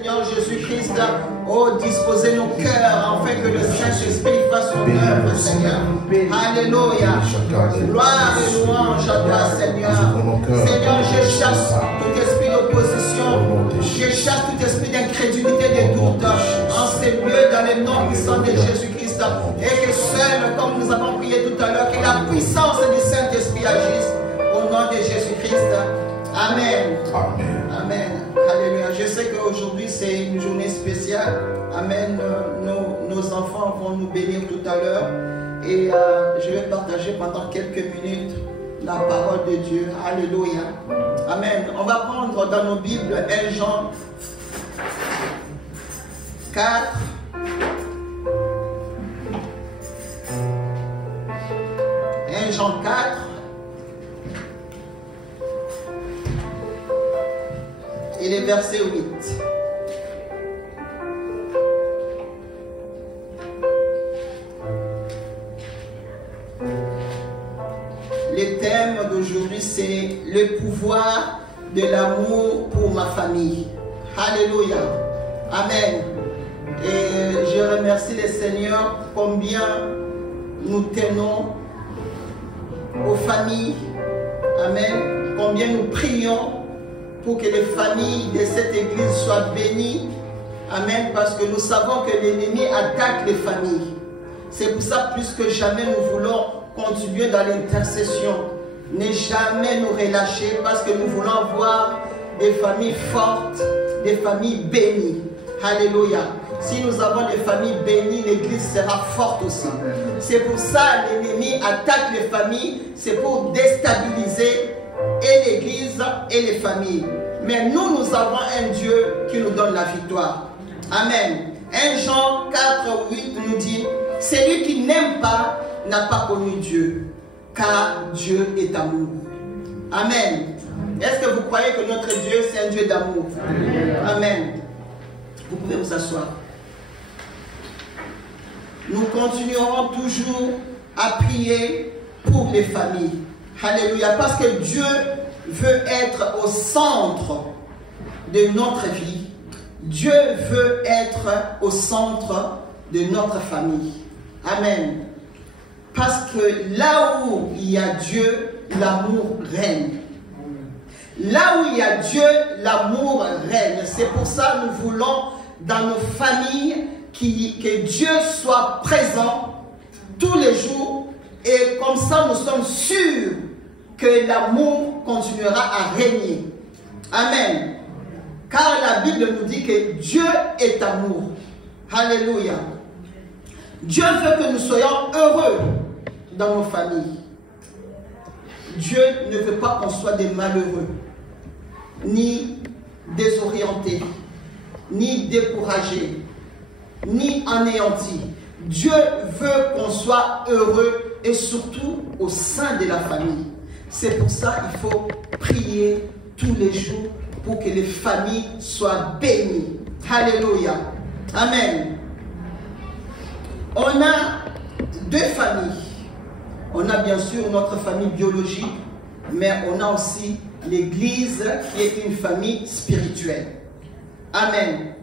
Seigneur Jésus-Christ, oh, disposer nos cœurs afin que le Saint-Esprit fasse son œuvre, Seigneur. Alléluia. Gloire et louange à toi, Seigneur. Seigneur, je chasse tout esprit d'opposition. Je chasse tout esprit d'incrédulité, de doute en ces lieux, dans le nom puissant de Jésus-Christ. Et que seul, comme nous avons prié tout à l'heure, que la puissance du Saint-Esprit agisse au nom de Jésus-Christ. Amen. Amen. Amen. Alléluia. Je sais qu'aujourd'hui c'est une journée spéciale. Amen. Nos enfants vont nous bénir tout à l'heure. Et je vais partager pendant quelques minutes la parole de Dieu. Alléluia. Amen. On va prendre dans nos Bibles 1 Jean 4. 1 Jean 4. Et les versets 8. Le thème d'aujourd'hui, c'est le pouvoir de l'amour pour ma famille. Alléluia. Amen. Et je remercie le Seigneur combien nous tenons aux familles. Amen. Combien nous prions pour que les familles de cette église soient bénies. Amen. Parce que nous savons que l'ennemi attaque les familles. C'est pour ça, plus que jamais, nous voulons continuer dans l'intercession. Ne jamais nous relâcher parce que nous voulons voir des familles fortes, des familles bénies. Alléluia. Si nous avons des familles bénies, l'église sera forte aussi. C'est pour ça que l'ennemi attaque les familles. C'est pour déstabiliser et l'église et les familles. Mais nous, nous avons un Dieu qui nous donne la victoire. Amen. 1 Jean 4, 8 nous dit: celui qui n'aime pas n'a pas connu Dieu, car Dieu est amour. Amen. Est-ce que vous croyez que notre Dieu, c'est un Dieu d'amour? Amen. Vous pouvez vous asseoir. Nous continuerons toujours à prier pour les familles. Alléluia. Parce que Dieu veut être au centre de notre vie. Dieu veut être au centre de notre famille. Amen. Parce que là où il y a Dieu, l'amour règne. Là où il y a Dieu, l'amour règne. C'est pour ça que nous voulons dans nos familles que Dieu soit présent tous les jours. Et comme ça, nous sommes sûrs que l'amour continuera à régner. Amen. Car la Bible nous dit que Dieu est amour. Alléluia. Dieu veut que nous soyons heureux dans nos familles. Dieu ne veut pas qu'on soit des malheureux, ni désorientés, ni découragés, ni anéantis. Dieu veut qu'on soit heureux et surtout au sein de la famille. C'est pour ça qu'il faut prier tous les jours pour que les familles soient bénies. Alléluia. Amen. On a deux familles. On a bien sûr notre famille biologique, mais on a aussi l'Église qui est une famille spirituelle. Amen.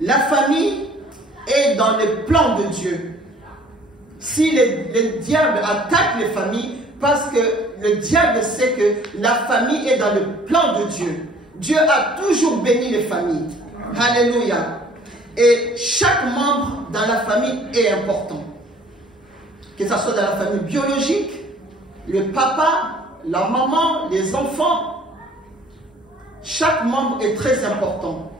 La famille est dans le plan de Dieu. Si le diable attaque les familles, parce que le diable sait que la famille est dans le plan de Dieu. Dieu a toujours béni les familles. Alléluia. Et chaque membre dans la famille est important. Que ce soit dans la famille biologique, le papa, la maman, les enfants. Chaque membre est très important.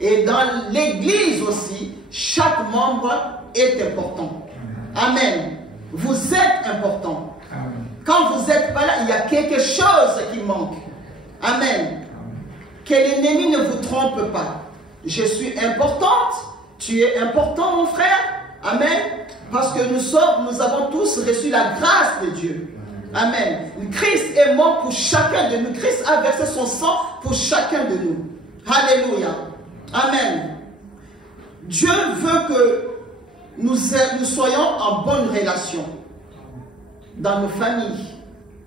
Et dans l'église aussi, chaque membre est important. Amen. Vous êtes important. Quand vous n'êtes pas là, il y a quelque chose qui manque. Amen. Que l'ennemi ne vous trompe pas. Je suis importante, tu es important mon frère. Amen. Parce que nous avons tous reçu la grâce de Dieu. Amen. Christ est mort pour chacun de nous. Christ a versé son sang pour chacun de nous. Alléluia. Amen. Dieu veut que nous soyons en bonne relation dans nos familles,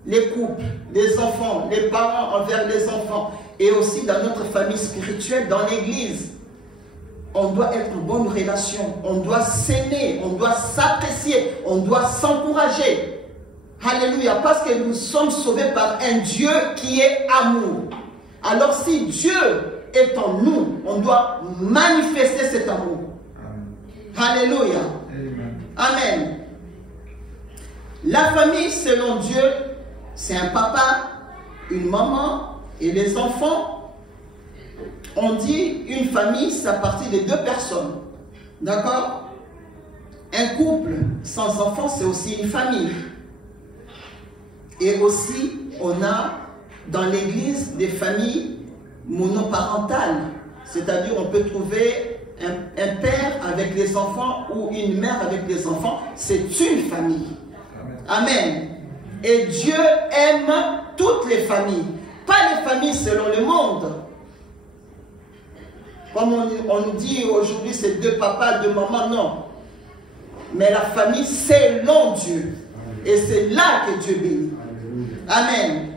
les couples, les enfants, les parents envers les enfants et aussi dans notre famille spirituelle, dans l'église. On doit être en bonne relation, on doit s'aimer, on doit s'apprécier, on doit s'encourager. Alléluia, parce que nous sommes sauvés par un Dieu qui est amour. Alors si Dieu est en nous, on doit manifester cet amour. Amen. Alléluia. Amen. Amen. La famille selon Dieu, c'est un papa, une maman et les enfants. On dit une famille, c'est à partir de 2 personnes. D'accord? Un couple sans enfants, c'est aussi une famille. Et aussi, on a dans l'église des familles monoparentales. C'est-à-dire, on peut trouver un père avec les enfants ou une mère avec les enfants. C'est une famille. Amen. Et Dieu aime toutes les familles. Pas les familles selon le monde. Comme on dit aujourd'hui, c'est 2 papas, 2 mamans, non. Mais la famille selon Dieu. Et c'est là que Dieu bénit. Amen.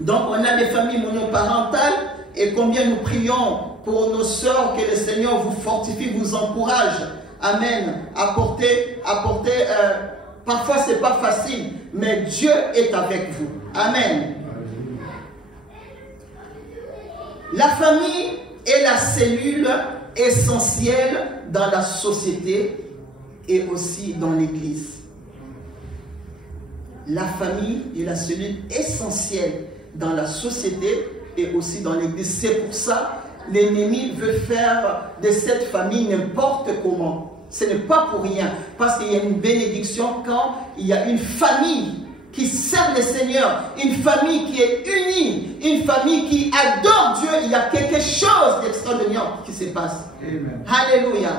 Donc on a des familles monoparentales. Et combien nous prions pour nos sœurs, que le Seigneur vous fortifie, vous encourage. Amen. Parfois c'est pas facile, mais Dieu est avec vous. Amen. La famille est la cellule essentielle dans la société et aussi dans l'église. La famille est la cellule essentielle dans la société et aussi dans l'église. C'est pour ça que l'ennemi veut faire de cette famille n'importe comment. Ce n'est pas pour rien, parce qu'il y a une bénédiction quand il y a une famille qui sert le Seigneur, une famille qui est unie, une famille qui adore Dieu. Il y a quelque chose d'extraordinaire qui se passe. Amen. Alléluia.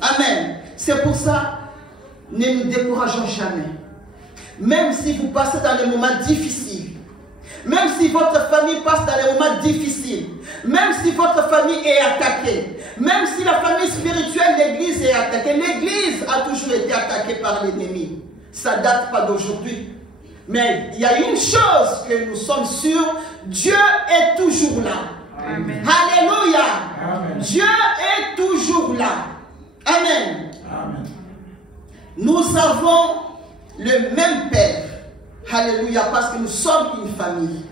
Amen. C'est pour ça, ne nous décourageons jamais. Même si vous passez dans des moments difficiles, même si votre famille passe dans des moments difficiles, même si votre famille est attaquée, même si la famille spirituelle, l'église est attaquée, l'église a toujours été attaquée par l'ennemi. Ça ne date pas d'aujourd'hui. Mais il y a une chose que nous sommes sûrs, Dieu est toujours là. Amen. Alléluia. Amen. Dieu est toujours là. Amen. Amen. Nous avons le même Père. Alléluia, parce que nous sommes une famille.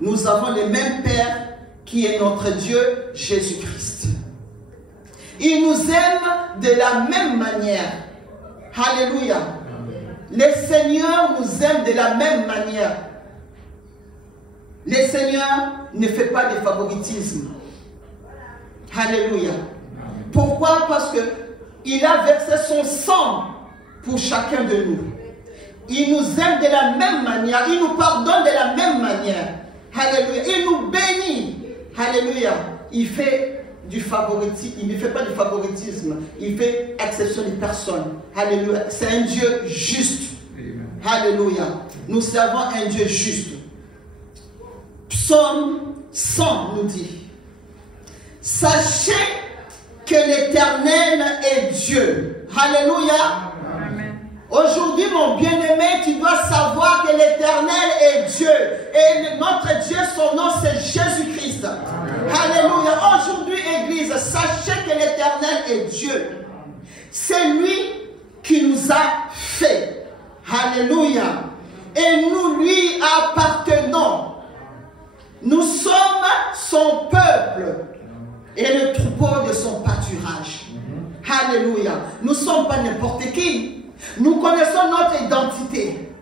Nous avons le même Père qui est notre Dieu, Jésus-Christ. Il nous aime de la même manière. Alléluia. Le Seigneur nous aime de la même manière. Le Seigneur ne fait pas de favoritisme. Alléluia. Pourquoi? Parce qu'il a versé son sang pour chacun de nous. Il nous aime de la même manière. Il nous pardonne de la même manière. Alléluia. Il nous bénit. Alléluia. Il fait du favoritisme. Il ne fait pas du favoritisme. Il fait exception des personnes. Alléluia. C'est un Dieu juste. Amen. Alléluia. Nous servons un Dieu juste. Psaume 100 nous dit: sachez que l'Éternel est Dieu. Alléluia. Aujourd'hui, mon bien-aimé, tu dois savoir que l'Éternel est Dieu. Et notre Dieu, son nom, c'est Jésus-Christ. Alléluia. Aujourd'hui, Église, sachez que l'Éternel est Dieu. C'est lui qui nous a fait. Alléluia. Et nous lui appartenons. Nous sommes son peuple et le troupeau de son pâturage. Alléluia. Nous ne sommes pas n'importe qui. Nous connaissons notre identité.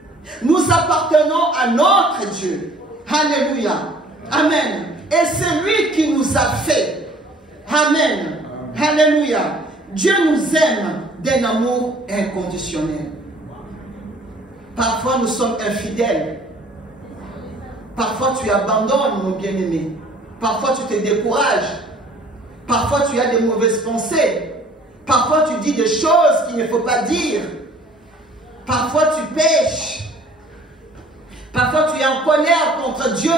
Nous appartenons à notre Dieu. Alléluia. Amen. Et c'est lui qui nous a fait. Amen. Alléluia. Dieu nous aime d'un amour inconditionnel. Parfois nous sommes infidèles. Parfois tu abandonnes, mon bien-aimé. Parfois tu te décourages. Parfois tu as des mauvaises pensées. Parfois tu dis des choses qu'il ne faut pas dire. Parfois tu pêches. Parfois tu es en colère contre Dieu,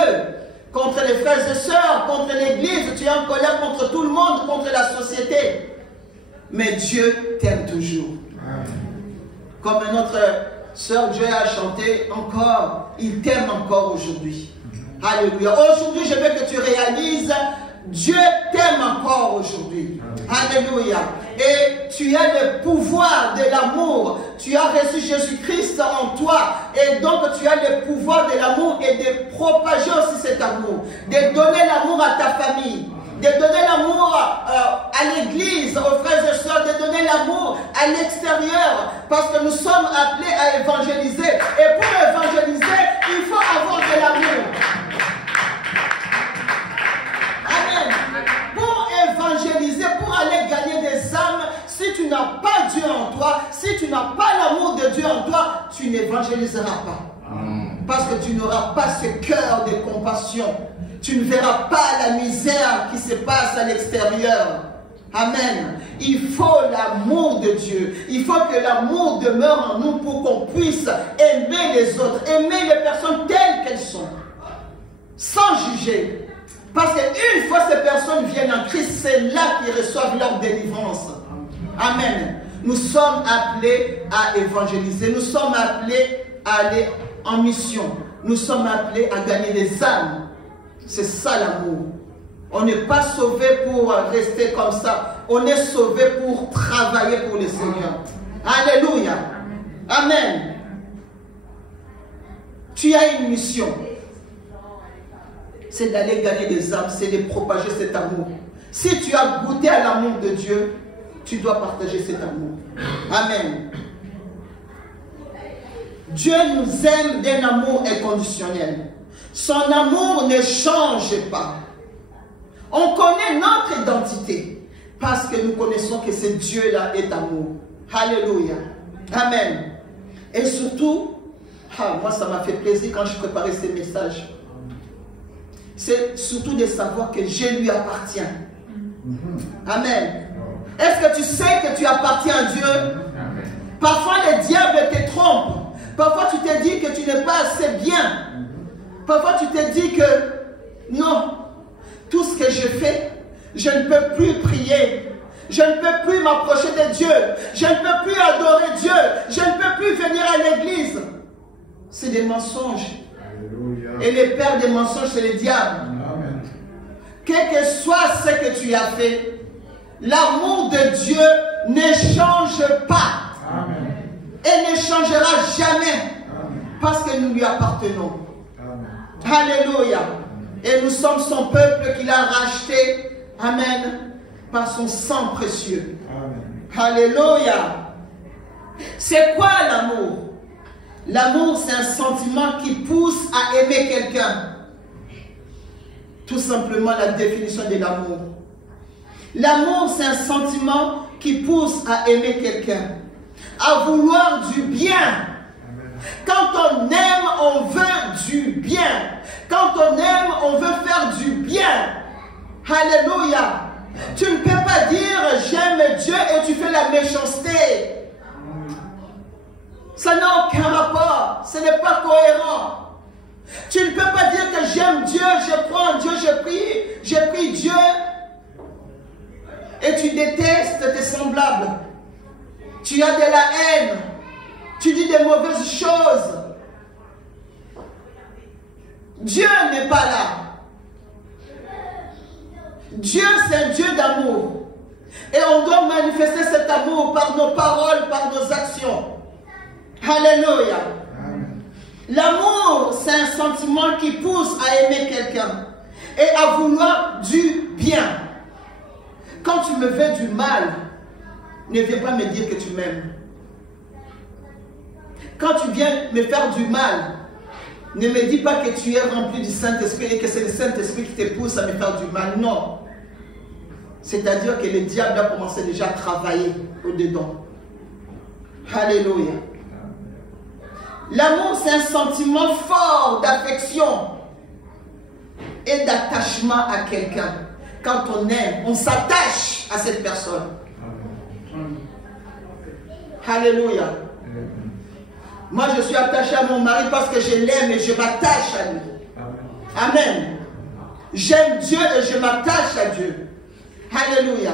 contre les frères et sœurs, contre l'église. Tu es en colère contre tout le monde, contre la société. Mais Dieu t'aime toujours. Comme notre sœur Joël a chanté encore, il t'aime encore aujourd'hui. Alléluia. Aujourd'hui, je veux que tu réalises, Dieu t'aime encore aujourd'hui. Alléluia. Et tu as le pouvoir de l'amour. Tu as reçu Jésus-Christ en toi. Et donc, tu as le pouvoir de l'amour et de propager aussi cet amour. De donner l'amour à ta famille. De donner l'amour à l'église, aux frères et sœurs, de donner l'amour à l'extérieur, parce que nous sommes appelés à évangéliser. Et pour évangéliser, il faut avoir de l'amour. Amen. Pour évangéliser, pour aller gagner des âmes, si tu n'as pas Dieu en toi, si tu n'as pas l'amour de Dieu en toi, tu n'évangéliseras pas. Parce que tu n'auras pas ce cœur de compassion. Tu ne verras pas la misère qui se passe à l'extérieur. Amen. Il faut l'amour de Dieu. Il faut que l'amour demeure en nous pour qu'on puisse aimer les autres, aimer les personnes telles qu'elles sont, sans juger. Parce qu'une fois ces personnes viennent en Christ, c'est là qu'ils reçoivent leur délivrance. Amen. Nous sommes appelés à évangéliser. Nous sommes appelés à aller en mission. Nous sommes appelés à gagner des âmes. C'est ça l'amour. On n'est pas sauvé pour rester comme ça. On est sauvé pour travailler pour le Seigneur. Alléluia. Amen. Tu as une mission. C'est d'aller gagner des âmes. C'est de propager cet amour. Si tu as goûté à l'amour de Dieu, tu dois partager cet amour. Amen. Dieu nous aime d'un amour inconditionnel. Son amour ne change pas. On connaît notre identité parce que nous connaissons que ce Dieu-là est amour. Alléluia. Amen. Et surtout, moi ça m'a fait plaisir quand je préparais ces messages. C'est surtout de savoir que je lui appartiens. Amen. Est-ce que tu sais que tu appartiens à Dieu? Parfois le diable te trompe. Parfois tu te dis que tu n'es pas assez bien. Parfois tu te dis que non, tout ce que je fais, je ne peux plus prier. Je ne peux plus m'approcher de Dieu. Je ne peux plus adorer Dieu. Je ne peux plus venir à l'église. C'est des mensonges. Alléluia. Et le père des mensonges, c'est le diable. Amen. Quel que soit ce que tu as fait, l'amour de Dieu ne change pas. Amen. Et ne changera jamais. Amen. Parce que nous lui appartenons. Alléluia. Et nous sommes son peuple qu'il a racheté. Amen. Par son sang précieux. Amen. Alléluia. C'est quoi l'amour? L'amour, c'est un sentiment qui pousse à aimer quelqu'un. Tout simplement la définition de l'amour. L'amour, c'est un sentiment qui pousse à aimer quelqu'un. À vouloir du bien. Quand on aime, on veut du bien. Quand on aime, on veut faire du bien. Alléluia. Tu ne peux pas dire j'aime Dieu et tu fais la méchanceté. Ça n'a aucun rapport. Ce n'est pas cohérent. Tu ne peux pas dire que j'aime Dieu, je crois en Dieu, je prie Dieu. Et tu détestes tes semblables. Tu as de la haine. Tu dis des mauvaises choses. Dieu n'est pas là. Dieu, c'est un Dieu d'amour. Et on doit manifester cet amour par nos paroles, par nos actions. Alléluia. L'amour, c'est un sentiment qui pousse à aimer quelqu'un et à vouloir du bien. Quand tu me veux du mal, ne viens pas me dire que tu m'aimes. Quand tu viens me faire du mal, ne me dis pas que tu es rempli du Saint-Esprit et que c'est le Saint-Esprit qui te pousse à me faire du mal. Non. C'est-à-dire que le diable a commencé déjà à travailler au-dedans. Alléluia. L'amour, c'est un sentiment fort d'affection et d'attachement à quelqu'un. Quand on aime, on s'attache à cette personne. Alléluia. Moi, je suis attaché à mon mari parce que je l'aime et je m'attache à lui. Amen. J'aime Dieu et je m'attache à Dieu. Alléluia.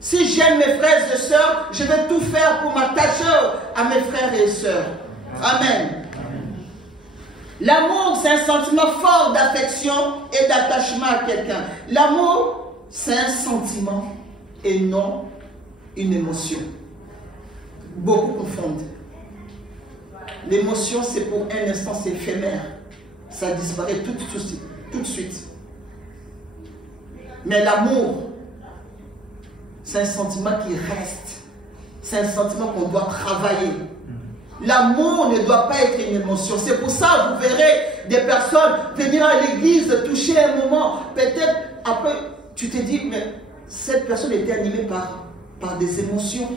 Si j'aime mes frères et sœurs, je vais tout faire pour m'attacher à mes frères et sœurs. Amen. L'amour, c'est un sentiment fort d'affection et d'attachement à quelqu'un. L'amour, c'est un sentiment et non une émotion. Beaucoup confondent. L'émotion, c'est pour un instant, c'est éphémère. Ça disparaît tout de suite. Mais l'amour, c'est un sentiment qui reste. C'est un sentiment qu'on doit travailler. L'amour ne doit pas être une émotion. C'est pour ça que vous verrez des personnes venir à l'église, toucher un moment. Peut-être après, tu te dis, mais cette personne était animée par des émotions.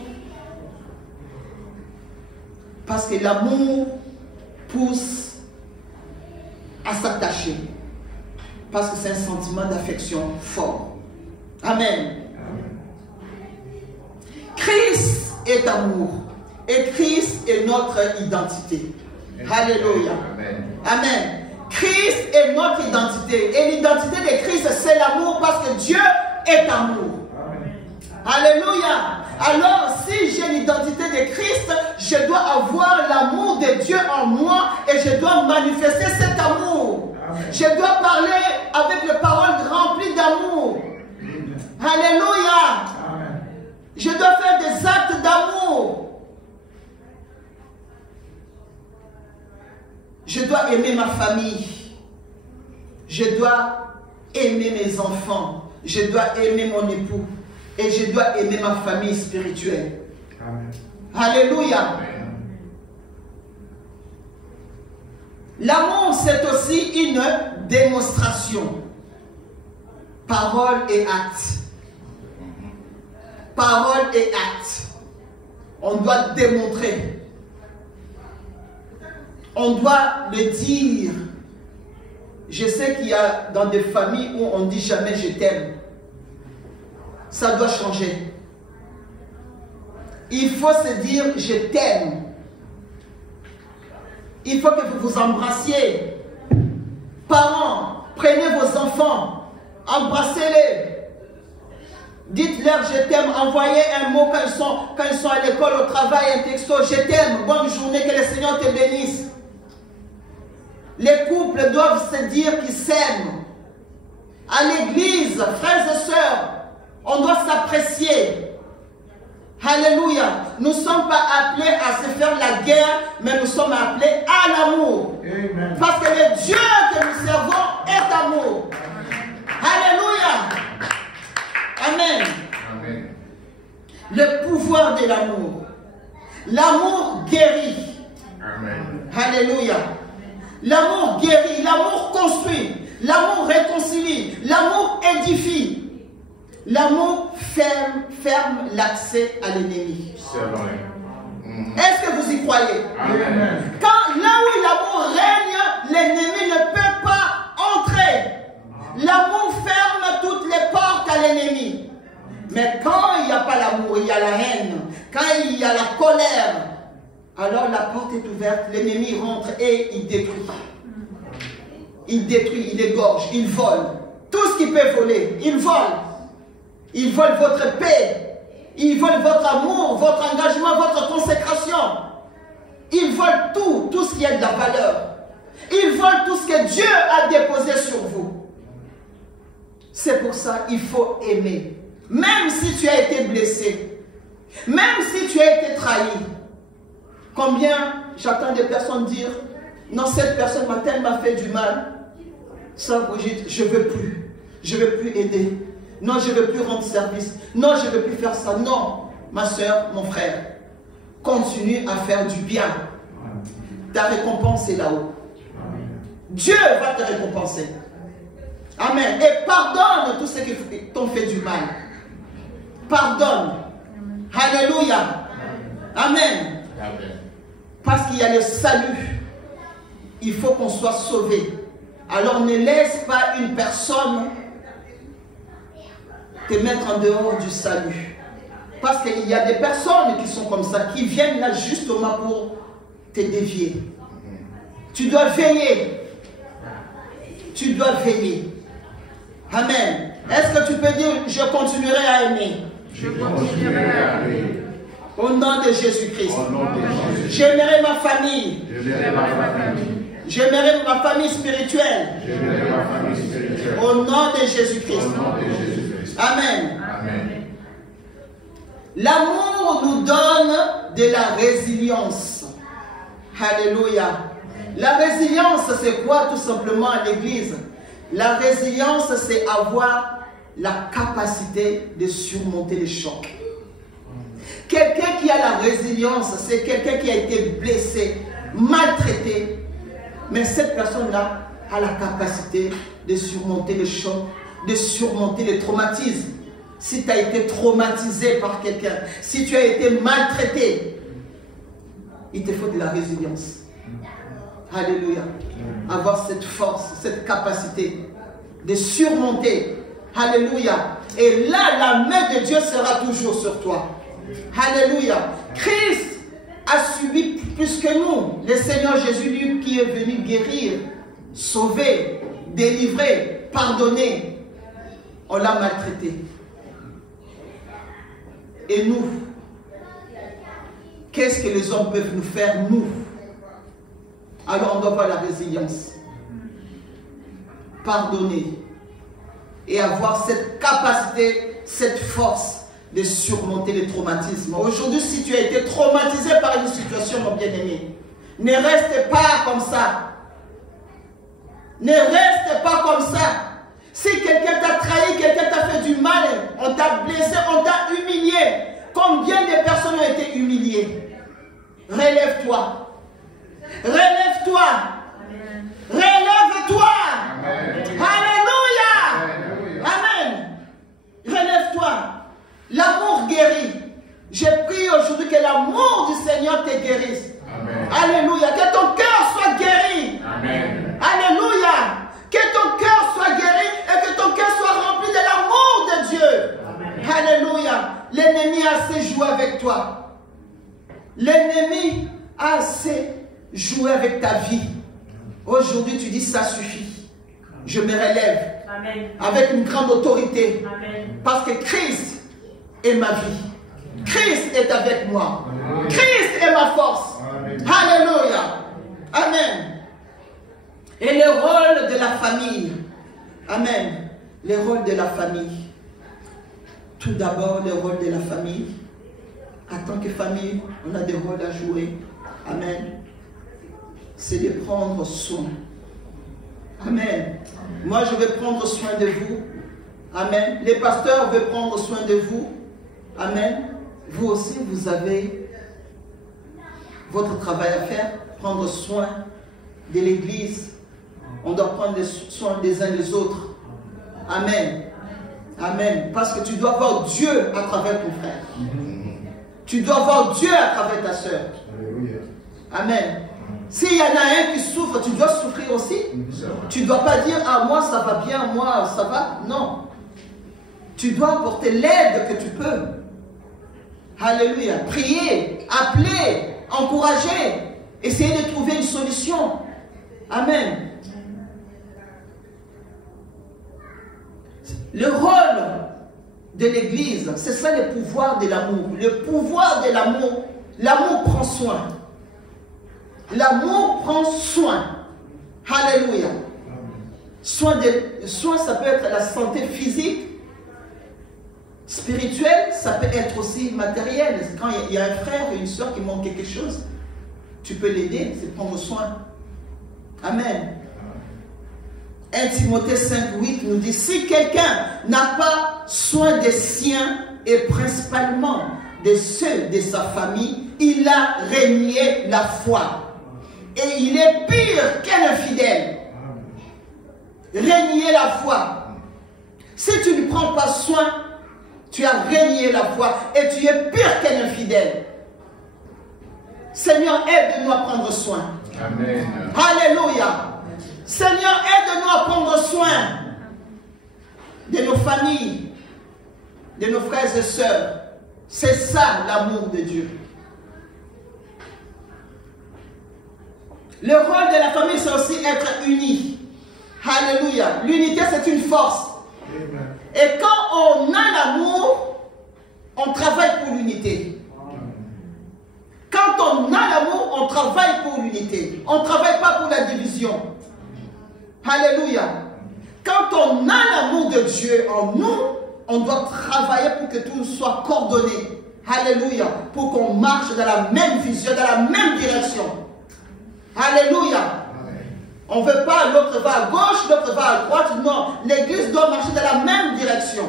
Parce que l'amour pousse à s'attacher. Parce que c'est un sentiment d'affection fort. Amen. Christ est amour. Et Christ est notre identité. Alléluia. Amen. Christ est notre identité. Et l'identité de Christ, c'est l'amour parce que Dieu est amour. Alléluia. Alors, si j'ai l'identité de Christ, je dois avoir l'amour de Dieu en moi et je dois manifester cet amour. Je dois parler avec les paroles remplies d'amour. Alléluia. Je dois faire des actes d'amour. Je dois aimer ma famille. Je dois aimer mes enfants. Je dois aimer mon époux. Et je dois aimer ma famille spirituelle. Amen. Alléluia. L'amour, c'est aussi une démonstration. Parole et acte. Parole et acte. On doit démontrer. On doit le dire. Je sais qu'il y a dans des familles où on ne dit jamais je t'aime. Ça doit changer. Il faut se dire je t'aime. Il faut que vous vous embrassiez. Parents, prenez vos enfants, embrassez-les. Dites-leur je t'aime, envoyez un mot quand ils sont à l'école, au travail, un texto, je t'aime, bonne journée, que le Seigneur te bénisse. Les couples doivent se dire qu'ils s'aiment. À l'église, frères et sœurs, on doit s'apprécier. Alléluia. Nous ne sommes pas appelés à se faire la guerre, mais nous sommes appelés à l'amour. Parce que le Dieu que nous servons est amour. Alléluia. Amen. Amen. Le pouvoir de l'amour. L'amour guérit. Amen. Alléluia. L'amour guérit, l'amour construit, l'amour réconcilie, l'amour édifie. L'amour ferme l'accès à l'ennemi. C'est vrai. Est-ce que vous y croyez? Amen. Quand là où l'amour règne, l'ennemi ne peut pas entrer. L'amour ferme toutes les portes à l'ennemi. Mais quand il n'y a pas l'amour, il y a la haine. Quand il y a la colère, alors la porte est ouverte, l'ennemi rentre et il détruit. Il détruit, il égorge, il vole. Tout ce qu'il peut voler, il vole. Il vole votre paix. Il vole votre amour, votre engagement, votre consécration. Il vole tout ce qui est de la valeur. Il vole tout ce que Dieu a déposé sur vous. C'est pour ça qu'il faut aimer. Même si tu as été blessé, même si tu as été trahi. Combien j'entends des personnes dire, non, cette personne m'a tellement fait du mal. Ça, Brigitte, je ne veux plus. Je ne veux plus aider. Non, je ne veux plus rendre service. Non, je ne veux plus faire ça. Non, ma soeur, mon frère, continue à faire du bien. Ta récompense est là-haut. Dieu va te récompenser. Amen. Et pardonne tous ceux qui t'ont fait du mal. Pardonne. Alléluia. Amen. Parce qu'il y a le salut. Il faut qu'on soit sauvé. Alors ne laisse pas une personne te mettre en dehors du salut. Parce qu'il y a des personnes qui sont comme ça, qui viennent là justement pour te dévier. Tu dois veiller. Tu dois veiller. Amen. Est-ce que tu peux dire, je continuerai à aimer? Je continuerai à aimer. Au nom de Jésus-Christ. J'aimerai ma famille. J'aimerai ma famille spirituelle. Au nom de Jésus-Christ. Amen. Amen. L'amour nous donne de la résilience. Alléluia. La résilience, c'est quoi tout simplement à l'église? La résilience, c'est avoir la capacité de surmonter les chocs. Quelqu'un qui a la résilience, c'est quelqu'un qui a été blessé, maltraité. Mais cette personne-là a la capacité de surmonter les chocs, de surmonter les traumatismes. Si tu as été traumatisé par quelqu'un, si tu as été maltraité, il te faut de la résilience. Alléluia. Avoir cette force, cette capacité de surmonter. Alléluia. Et là, la main de Dieu sera toujours sur toi. Alléluia. Christ a subi plus que nous. Le Seigneur Jésus, lui, qui est venu guérir, sauver, délivrer, pardonner. On l'a maltraité. Et nous, qu'est-ce que les hommes peuvent nous faire, nous? Alors on doit avoir la résilience. Pardonner. Et avoir cette capacité, cette force de surmonter les traumatismes. Aujourd'hui, si tu as été traumatisé par une situation, mon bien-aimé, ne reste pas comme ça. Ne reste pas comme ça. Si quelqu'un t'a trahi, quelqu'un t'a fait du mal, on t'a blessé, on t'a humilié. Combien de personnes ont été humiliées? Relève-toi. Relève-toi. Relève-toi. Alléluia. Amen. Relève-toi. L'amour guérit. Je prie aujourd'hui que l'amour du Seigneur te guérisse. Amen. Alléluia. Que ton cœur soit guéri. Amen. Alléluia. Que ton cœur soit guéri et que ton cœur soit rempli de l'amour de Dieu. Amen. Alléluia. L'ennemi a assez joué avec toi. L'ennemi a assez joué avec ta vie. Aujourd'hui, tu dis ça suffit. Je me relève. Amen. Avec une grande autorité. Amen. Parce que Christ est ma vie. Christ est avec moi. Amen. Christ est ma force. Amen. Alléluia. Amen. Et le rôle de la famille. Amen. Le rôle de la famille. Tout d'abord, le rôle de la famille. En tant que famille, on a des rôles à jouer. Amen. C'est de prendre soin. Amen. Moi, je vais prendre soin de vous. Amen. Les pasteurs veulent prendre soin de vous. Amen. Vous aussi, vous avez votre travail à faire. Prendre soin de l'Église. On doit prendre soin des uns des autres. Amen. Amen. Parce que tu dois voir Dieu à travers ton frère. Tu dois voir Dieu à travers ta soeur. Amen. S'il y en a un qui souffre, tu dois souffrir aussi. Tu ne dois pas dire, ah moi ça va bien, moi ça va. Non. Tu dois apporter l'aide que tu peux. Alléluia. Prier, appeler, encourager, essayer de trouver une solution. Amen. Le rôle de l'Église, c'est ça le pouvoir de l'amour. Le pouvoir de l'amour, l'amour prend soin. L'amour prend soin. Alléluia. Soin, ça peut être la santé physique, spirituelle, ça peut être aussi matériel. Quand il y a un frère et une soeur qui manquent quelque chose, tu peux l'aider, c'est prendre soin. Amen. 1 Timothée 5,8 nous dit, si quelqu'un n'a pas soin des siens et principalement de ceux de sa famille, il a renié la foi. Et il est pire qu'un infidèle. Renier la foi. Si tu ne prends pas soin, tu as renié la foi et tu es pire qu'un infidèle. Seigneur, aide-nous à prendre soin. Amen. Alléluia. Seigneur, aide-nous à prendre soin de nos familles, de nos frères et sœurs. C'est ça l'amour de Dieu. Le rôle de la famille, c'est aussi être unis. Alléluia. L'unité, c'est une force. Amen. Et quand on a l'amour, on travaille pour l'unité. Quand on a l'amour, on travaille pour l'unité. l'unité. On ne travaille pas pour la division. Alléluia. Quand on a l'amour de Dieu en nous, on doit travailler pour que tout soit coordonné. Alléluia. Pour qu'on marche dans la même vision, dans la même direction. Alléluia. On ne veut pas l'autre va à gauche, l'autre va à droite. Non, l'église doit marcher dans la même direction.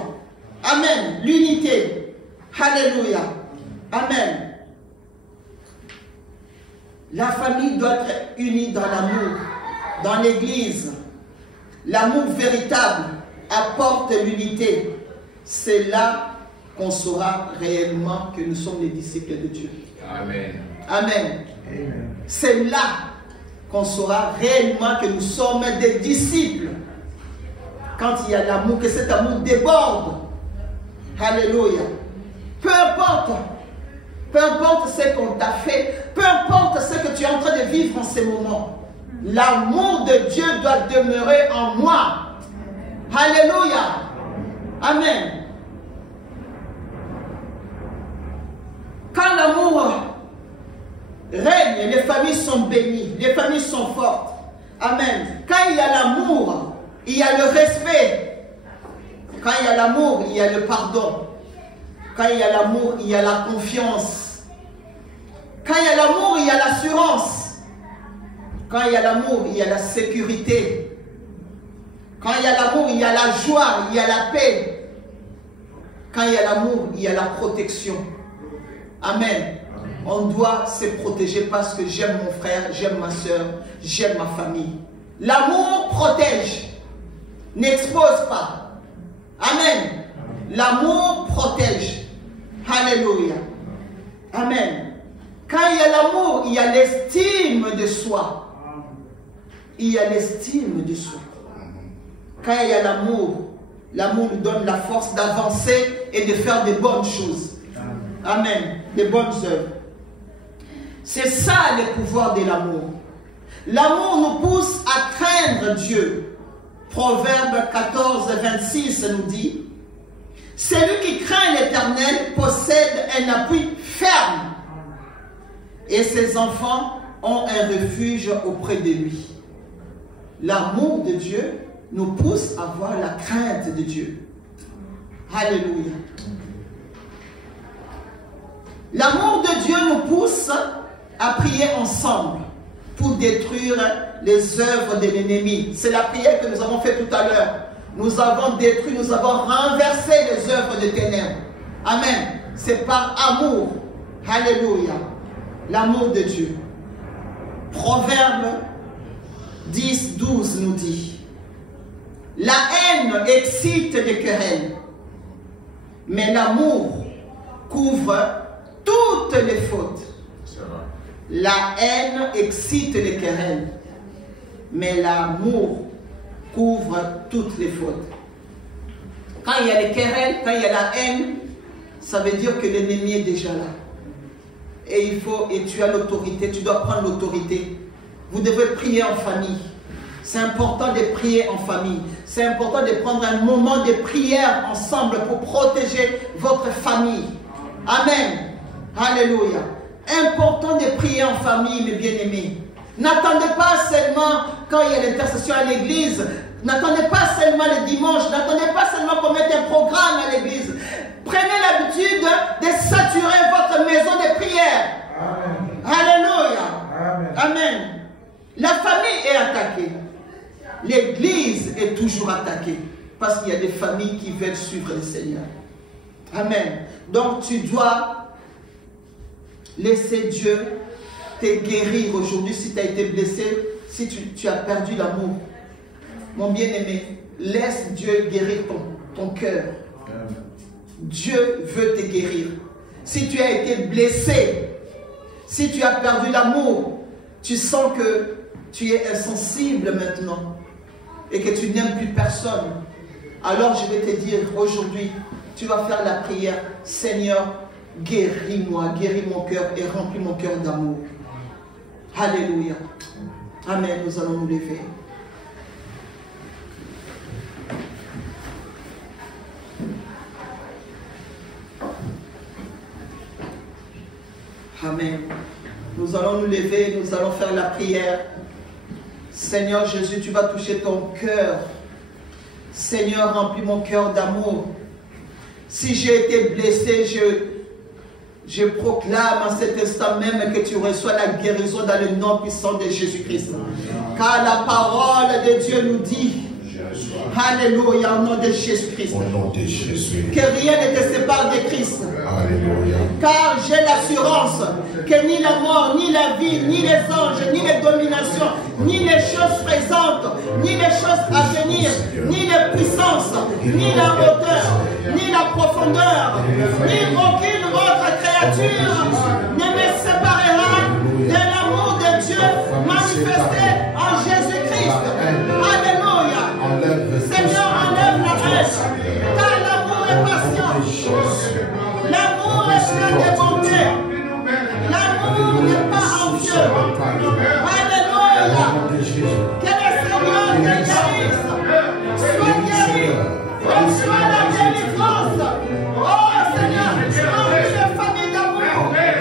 Amen. L'unité. Alléluia. Amen. La famille doit être unie dans l'amour. Dans l'église, l'amour véritable apporte l'unité. C'est là qu'on saura réellement que nous sommes les disciples de Dieu. Amen. Amen. C'est là qu'on saura réellement que nous sommes des disciples. Quand il y a l'amour, que cet amour déborde. Alléluia. Peu importe ce qu'on t'a fait, peu importe ce que tu es en train de vivre en ces moments, l'amour de Dieu doit demeurer en moi. Alléluia. Amen. Quand l'amour règne, les familles sont bénies, les familles sont fortes. Amen. Quand il y a l'amour, il y a le respect. Quand il y a l'amour, il y a le pardon. Quand il y a l'amour, il y a la confiance. Quand il y a l'amour, il y a l'assurance. Quand il y a l'amour, il y a la sécurité. Quand il y a l'amour, il y a la joie, il y a la paix. Quand il y a l'amour, il y a la protection. Amen. On doit se protéger parce que j'aime mon frère, j'aime ma soeur, j'aime ma famille. L'amour protège, n'expose pas. Amen. L'amour protège. Alléluia. Amen. Quand il y a l'amour, il y a l'estime de soi. Il y a l'estime de soi. Quand il y a l'amour, l'amour nous donne la force d'avancer et de faire de bonnes choses. Amen. De bonnes œuvres. C'est ça le pouvoir de l'amour. L'amour nous pousse à craindre Dieu. Proverbe 14, 26 nous dit: celui qui craint l'Éternel possède un appui ferme, et ses enfants ont un refuge auprès de lui. L'amour de Dieu nous pousse à avoir la crainte de Dieu. Alléluia. L'amour de Dieu nous pousse à prier ensemble pour détruire les œuvres de l'ennemi. C'est la prière que nous avons faite tout à l'heure. Nous avons détruit, nous avons renversé les œuvres de ténèbres. Amen. C'est par amour. Alléluia. L'amour de Dieu. Proverbe 10, 12 nous dit: la haine excite les querelles, mais l'amour couvre toutes les fautes. La haine excite les querelles, mais l'amour couvre toutes les fautes. Quand il y a les querelles, quand il y a la haine, ça veut dire que l'ennemi est déjà là. Et tu as l'autorité, tu dois prendre l'autorité. Vous devez prier en famille. C'est important de prier en famille. C'est important de prendre un moment de prière ensemble pour protéger votre famille. Amen. Alléluia. Important de prier en famille, mes bien-aimés. N'attendez pas seulement quand il y a l'intercession à l'église. N'attendez pas seulement le dimanche. N'attendez pas seulement qu'on mette un programme à l'église. Prenez l'habitude de saturer votre maison de prière. Amen. Alléluia. Amen. Amen. La famille est attaquée. L'église est toujours attaquée. Parce qu'il y a des familles qui veulent suivre le Seigneur. Amen. Donc tu dois laisser Dieu te guérir aujourd'hui si tu as été blessé, si tu as perdu l'amour. Mon bien-aimé, laisse Dieu guérir ton cœur. Dieu veut te guérir. Si tu as été blessé, si tu as perdu l'amour, tu sens que tu es insensible maintenant et que tu n'aimes plus personne, alors je vais te dire aujourd'hui, tu vas faire la prière: Seigneur, guéris-moi, guéris mon cœur et remplis mon cœur d'amour. Alléluia. Amen. Nous allons nous lever. Amen. Nous allons nous lever, nous allons faire la prière. Seigneur Jésus, tu vas toucher ton cœur. Seigneur, remplis mon cœur d'amour. Si j'ai été blessé, je proclame en cet instant même que tu reçois la guérison dans le nom puissant de Jésus-Christ. Car la parole de Dieu nous dit, alléluia, au nom de Jésus-Christ, que rien ne te sépare de Christ. Alléluia. Car j'ai l'assurance que ni la mort, ni la vie, ni les anges, ni les dominations, ni les choses présentes, ni les choses à venir, ni les puissances, ni la hauteur, ni la profondeur, ni aucune autre créature ne me séparera de l'amour de Dieu manifesté en Jésus-Christ. Alléluia. Seigneur, enlève la haine, car l'amour est patient. L'amour est plein de bonté. L'amour n'est pas envieux. Alléluia. Que le Seigneur te guérisse. Sois guéri. Reçois la délivrance. Oh Seigneur, remplis les familles d'amour.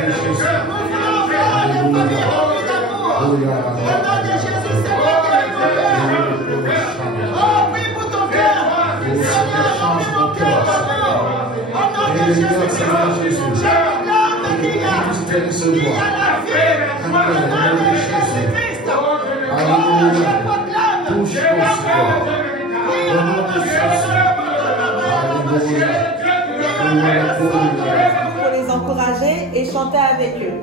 Nous voulons voir les familles remplies d'amour. Au nom de Jésus, Seigneur, guéris mon cœur. Oh, prie pour ton cœur. Seigneur, remplis mon cœur d'amour. Au nom de Jésus-Christ, je proclame qu'il y a la vie. Au nom de Jésus-Christ. Oh, je proclame qu'il y a pour les encourager et chanter avec eux.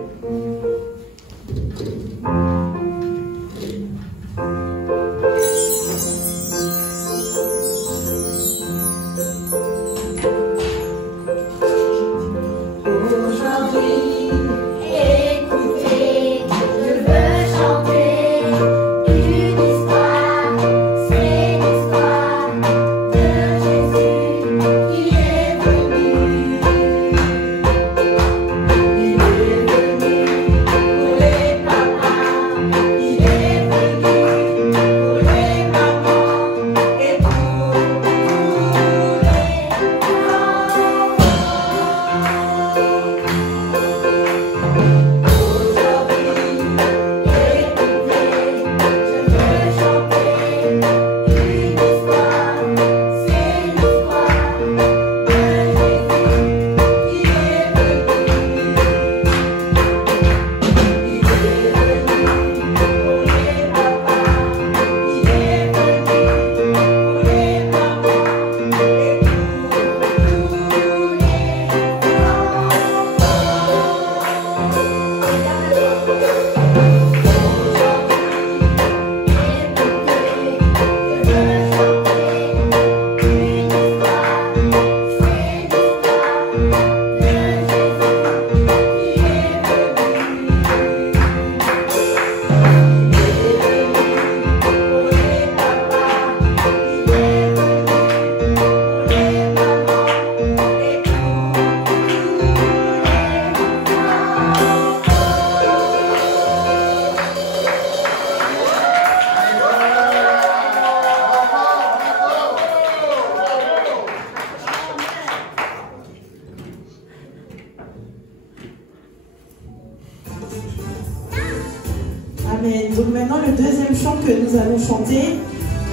Amen. Donc maintenant, le deuxième chant que nous allons chanter,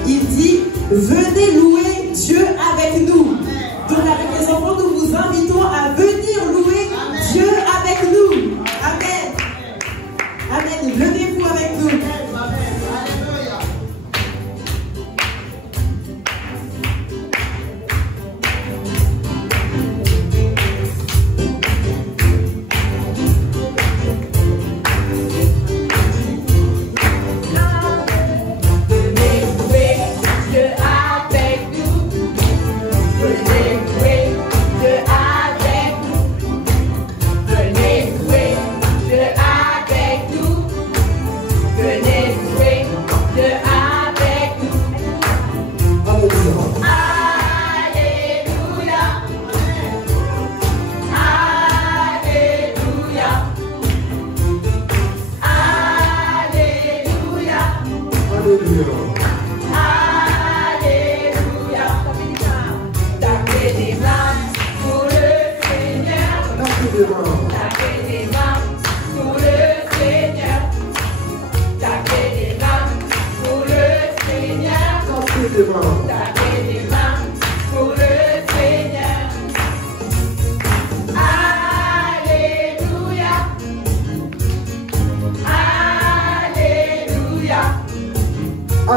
il dit « Venez louer Dieu avec nous ». Donc avec les enfants, nous vous invitons à venir louer Dieu avec nous. Amen. Amen. Venez-vous avec nous. Venez louer Dieu avec nous.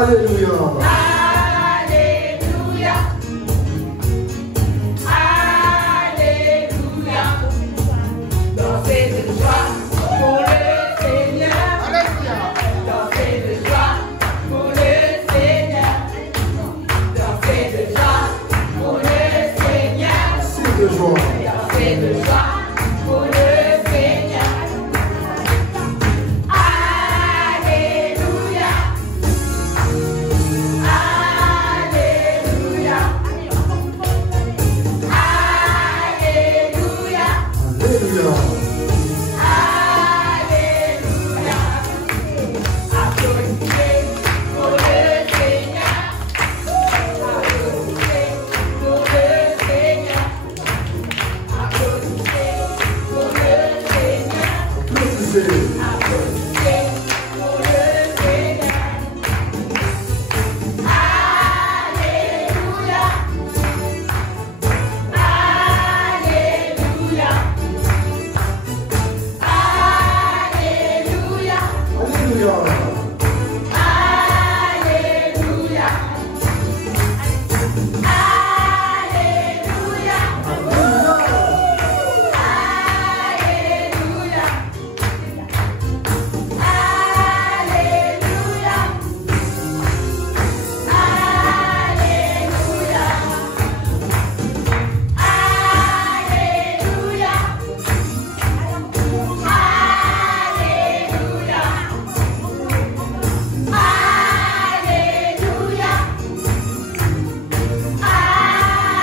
Alléluia. Alléluia. Alléluia. Dansez de joie pour le Seigneur. Dansez de joie pour le Seigneur. Dansez de joie pour le Seigneur. C'est de joie. Dansez de joie pour le Seigneur. Alléluia. Alléluia. Alléluia. Alléluia. Alléluia. Applaudissez pour le Seigneur. Applaudissez pour le Seigneur. Applaudissez pour le Seigneur. Applaudissez. Applaudissez pour le Seigneur. Alléluia. Alléluia. Alléluia. Alléluia. Alléluia. Alléluia. Alléluia.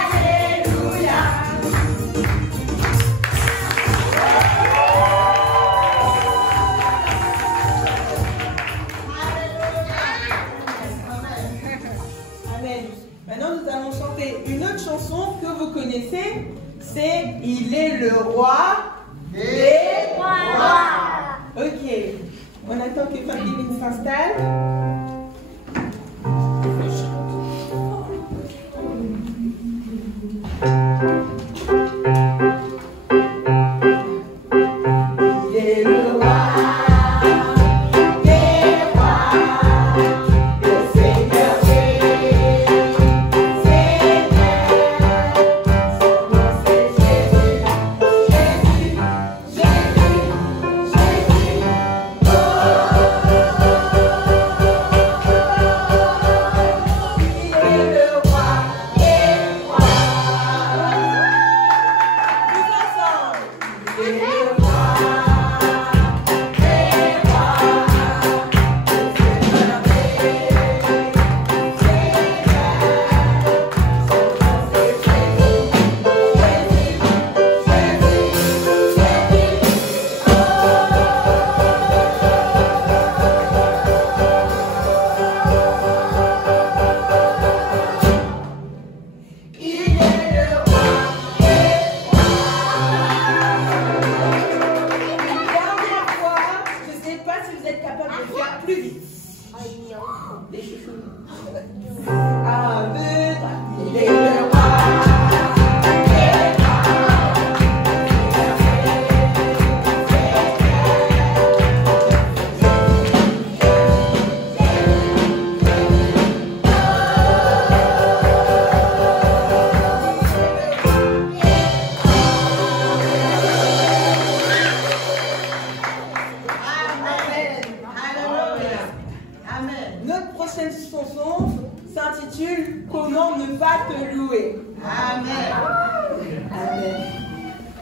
Alléluia. Amen. Maintenant, nous allons chanter une autre chanson que vous connaissez. C'est Il est le roi des rois. Ok. On attend que Fabienne s'installe. Il est le roi des rois, le Seigneur des seigneurs. Son nom c'est Jésus, Jésus, Jésus, Jésus. Oh, il est le roi des rois. Tous ensemble. Il est le roi des rois, le Seigneur des dernière fois, je ne sais pas si vous êtes capable de faire plus vite. Les chouchous. 1, 2, 3. Il est le roi des Notre prochaine chanson s'intitule Comment ne pas te louer. Amen. Amen.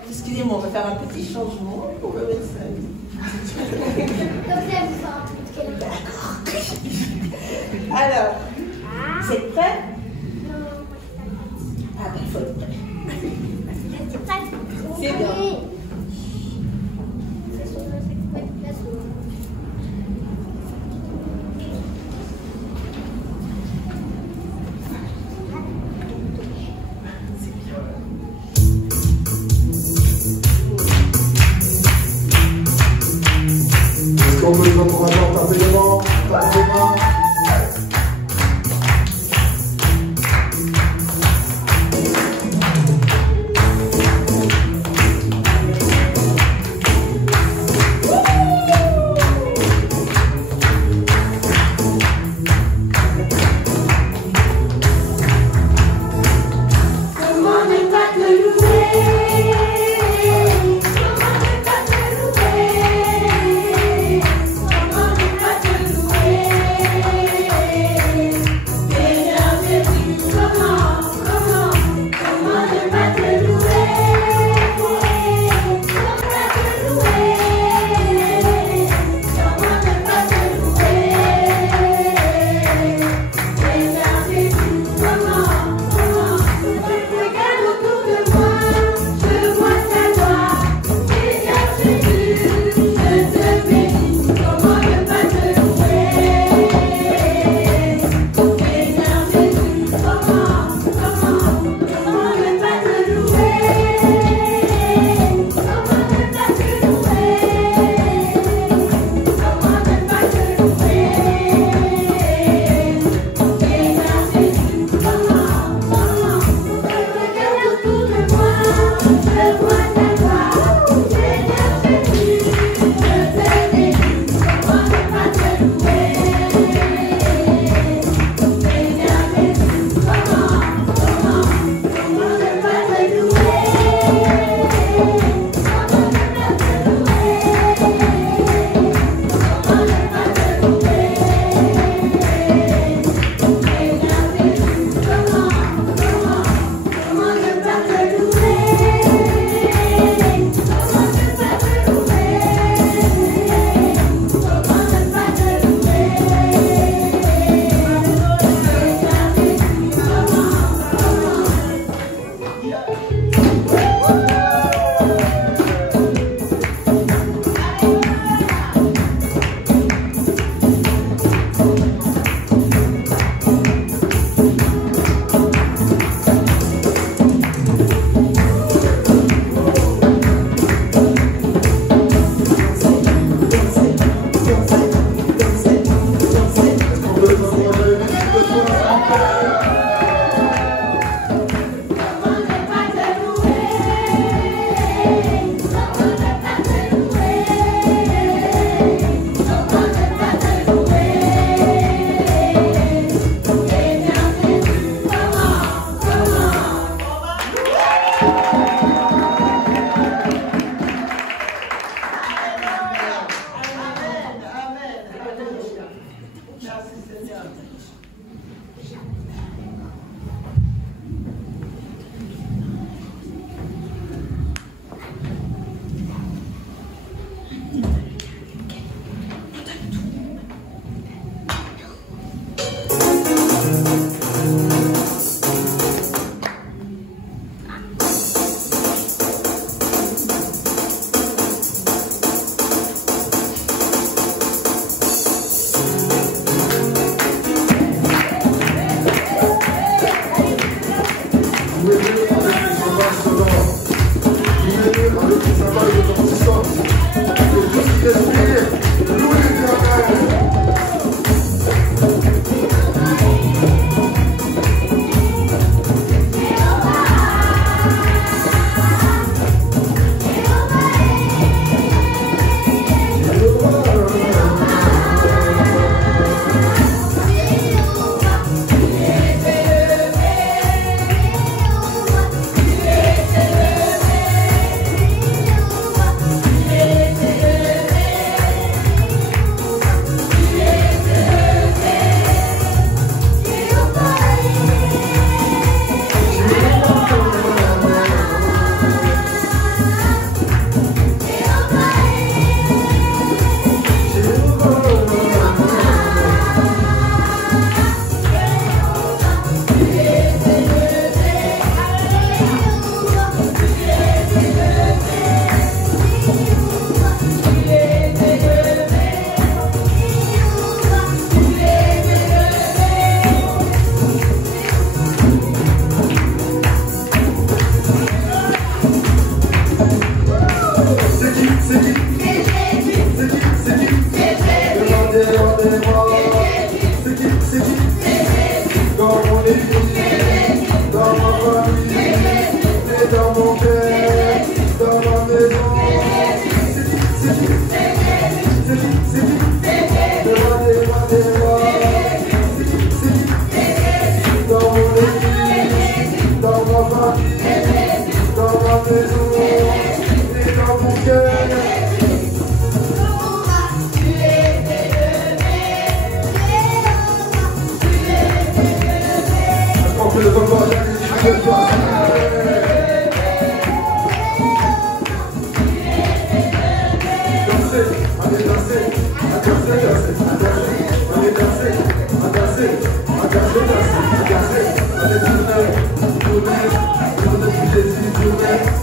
Excusez-moi, on va faire un petit changement. On va mettre ça. Alors, vous êtes prêts? Ah ben, il faut être prêt. C'est bien. Est-ce qu'on peut les encourager à taper les mains? Taper les mains.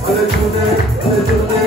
Allez, tourner,